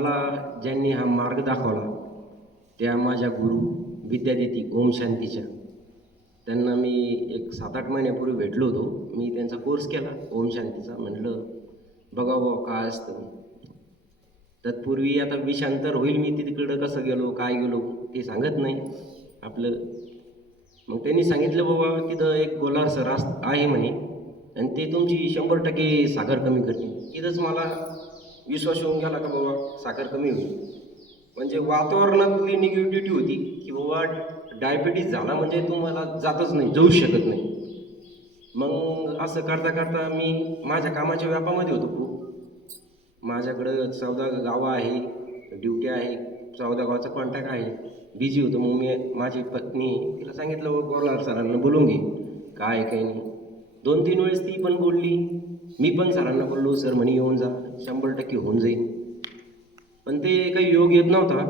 मला ज्यांनी हा मार्ग दाखवला त्या माझ्या गुरु विद्यादिती ओम शांतीच्या, त्यांना मी एक 7-8 महिन्यापूर्वी भेटलो होतो. मी त्यांचा कोर्स केला ओम शांतीचा. म्हटलं बघा बाबा काय असतं. तत्पूर्वी आता विषांतर होईल, मी तिकडं कसं गेलो काय गेलो ते सांगत नाही आपलं. मग त्यांनी सांगितलं बाबा तिथं एक गोलार सर आहे म्हणे आणि ते तुमची 100% साखर कमी करतील. तिथंच मला विश्वास येऊन गेला का बाबा साखर कमी होईल. म्हणजे वातावरणातली निगेटिव्हिटी होती की बाबा डायबिटीज झाला म्हणजे तुम्हाला जातच नाही, जाऊ शकत नाही. मग असं करता करता मी माझ्या कामाच्या व्यापामध्ये होतो खूप. माझ्याकडं 14 गावं आहे, ड्युटी आहे, 14 गावाचा कॉन्टॅक्ट आहे, बिझी होतो. मग मी माझी पत्नी तिला सांगितलं बाबा गोलार सरांना बोलून घे काय काही नाही. 2-3 वेळेस ती पण बोलली, मी पण सरांना बोललो, सर म्हणे येऊन जा 100% होऊन जाईल. पण ते काही योग येत नव्हता.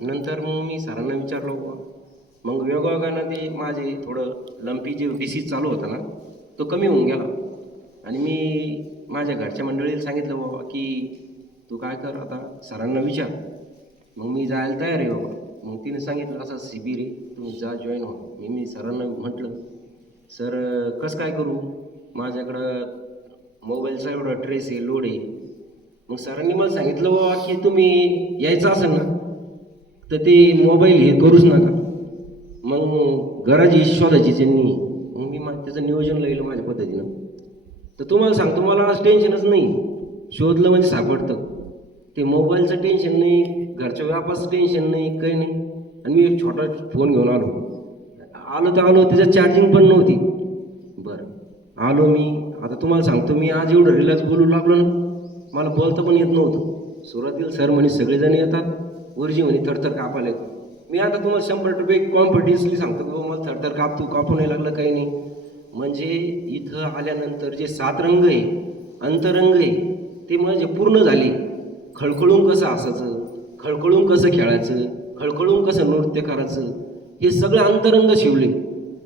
नंतर मग मी सरांना विचारलो बाबा. मग योगायोगानं ते माझे थोडं लंपी जे डिसीज चालू होता ना तो कमी होऊन गेला. आणि मी माझ्या घरच्या मंडळीला सांगितलं बाबा की तू काय कर आता सरांना विचार. मग मी जायला तयार आहे बाबा. मग तिने सांगितलं असं शिबिर आहे, तुम्ही जा जॉईन हो. मी सरांना म्हटलं सर कसं काय करू, माझ्याकडं मोबाईलचा एवढा ट्रेस आहे, लोड आहे. मग सरांनी मला सांगितलं बाबा की तुम्ही यायचं असेल ना तर ते मोबाईल हे करूच नका. मग घराची शोधायची त्यांनी. मग मी त्याचं नियोजन लिहिलं माझ्या पद्धतीनं. तर तुम्हाला सांगतो मला आज टेन्शनच नाही. शोधलं म्हणजे सापडतं. ते मोबाईलचं टेन्शन नाही, घरच्या व्यापाचं टेन्शन नाही, काही नाही. आणि मी एक छोटा फोन घेऊन आलो तर आलो, त्याच्यात चार्जिंग पण नव्हती. बरं आलो मी. आता तुम्हाला सांगतो मी आज एवढं रिलॅक्स बोलू लागलो ना, मला बोलता पण येत नव्हतं. सुरुवातीला सर म्हणे सगळेजण येतात, वरजी म्हणे थरथर कापायला येतो. मी आता तुम्हाला 100% कॉन्फिडन्सली सांगतो की मला थरथर कापू नाही लागलं, काही नाही. म्हणजे इथं आल्यानंतर जे 7 रंग आहे, अंतरंग आहे, ते माझे पूर्ण झाले. खळखळून कसं हसायचं, खळखळून कसं खेळायचं, खळखळून कसं नृत्य करायचं, हे सगळं अंतरंग शिवले.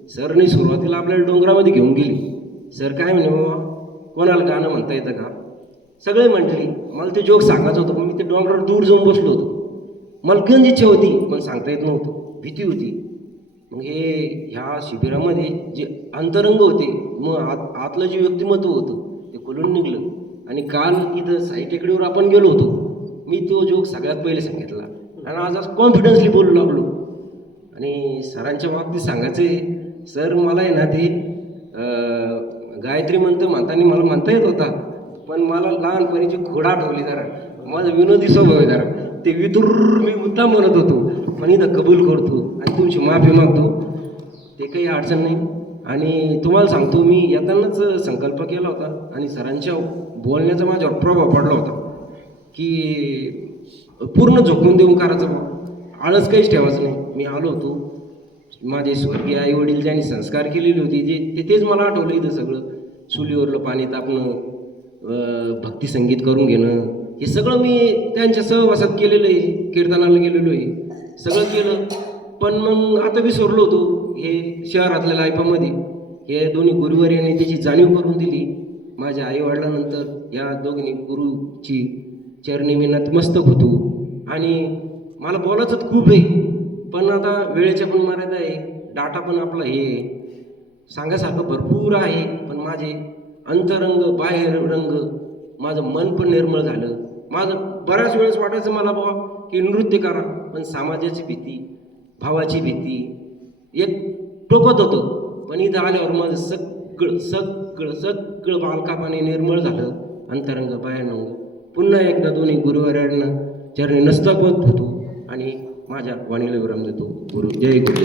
सरने सुरुवातीला आपल्याला डोंगरामध्ये घेऊन गेली. सर काय म्हणे बाबा कोणाला गाणं म्हणता येतं का, सगळे म्हटले. मला ते जोक सांगायचं होतं पण मी ते डोंगरावर दूर जाऊन बसलो होतो. मला गंज इच्छा होती पण सांगता येत नव्हतं, भीती होती. मग ह्या शिबिरामध्ये जे अंतरंग होते, मग आतलं जे व्यक्तिमत्व होतं ते खुलून निघलं. आणि काल इथं साई टेकडीवर आपण गेलो होतो, मी तो जोक सगळ्यात पहिले सांगितला आणि आज कॉन्फिडन्सली बोलू लागलो. आणि सरांच्या बाबतीत सांगायचं सर मला आहे ना ते गायत्री म्हणताना मला म्हणता येत होता, पण मला लहानपणीची खोड आठवली जरा. माझं विनोदी स्वभाव आहे जरा, ते विदुर मी मुद्दाम म्हणत होतो, पण इथं कबूल करतो आणि तुमची माफी मागतो, ते काही अडचण नाही. आणि तुम्हाला सांगतो मी येतानाच संकल्प केला होता आणि सरांच्या बोलण्याचा माझ्यावर प्रभाव पडला होता की पूर्ण झोकून देऊन करायचं, आळस काहीच ठेवायचं नाही. मी आलो होतो, माझे स्वर्गीय आई वडील ज्यांनी संस्कार केलेले होते तेच मला आठवलं. इथं सगळं चुलीवरलं पाणी तापणं, भक्तिसंगीत करून घेणं, हे सगळं मी त्यांच्या सहवासात केलेलं आहे. कीर्तनाला गेलेलो आहे, सगळं केलं. पण मग आता विसरलो होतो. हे शहरातल्या लाईफामध्ये हे दोन्ही गुरुवर्यांनी त्याची जाणीव करून दिली. माझ्या आईवडिलांनंतर या दोघींनी गुरुची चरणी मी नतमस्तक होतो. आणि मला बोलायचं खूप आहे, पण आता वेळेच्या पण मर्यादा आहे, डाटा पण आपला हे सांगायसारखं भरपूर आहे. पण माझे अंतरंग बाहेर रंग, माझं मन पण निर्मळ झालं. माझं बऱ्याच वेळेस वाटायचं मला बाबा की नृत्य करा, पण समाजाची भीती, भावाची भीती एक टोकत होतं. पण इथं आल्यावर माझं सगळं सगळं सगळं बालकापाने निर्मळ झालं, अंतरंग बाहेरंग. पुन्हा एकदा दोन्ही गुरुवाऱ्यांना चरणी नतमस्तक होतो आणि माझ्या वाणीला विराम देतो. गुरु जय गुरु.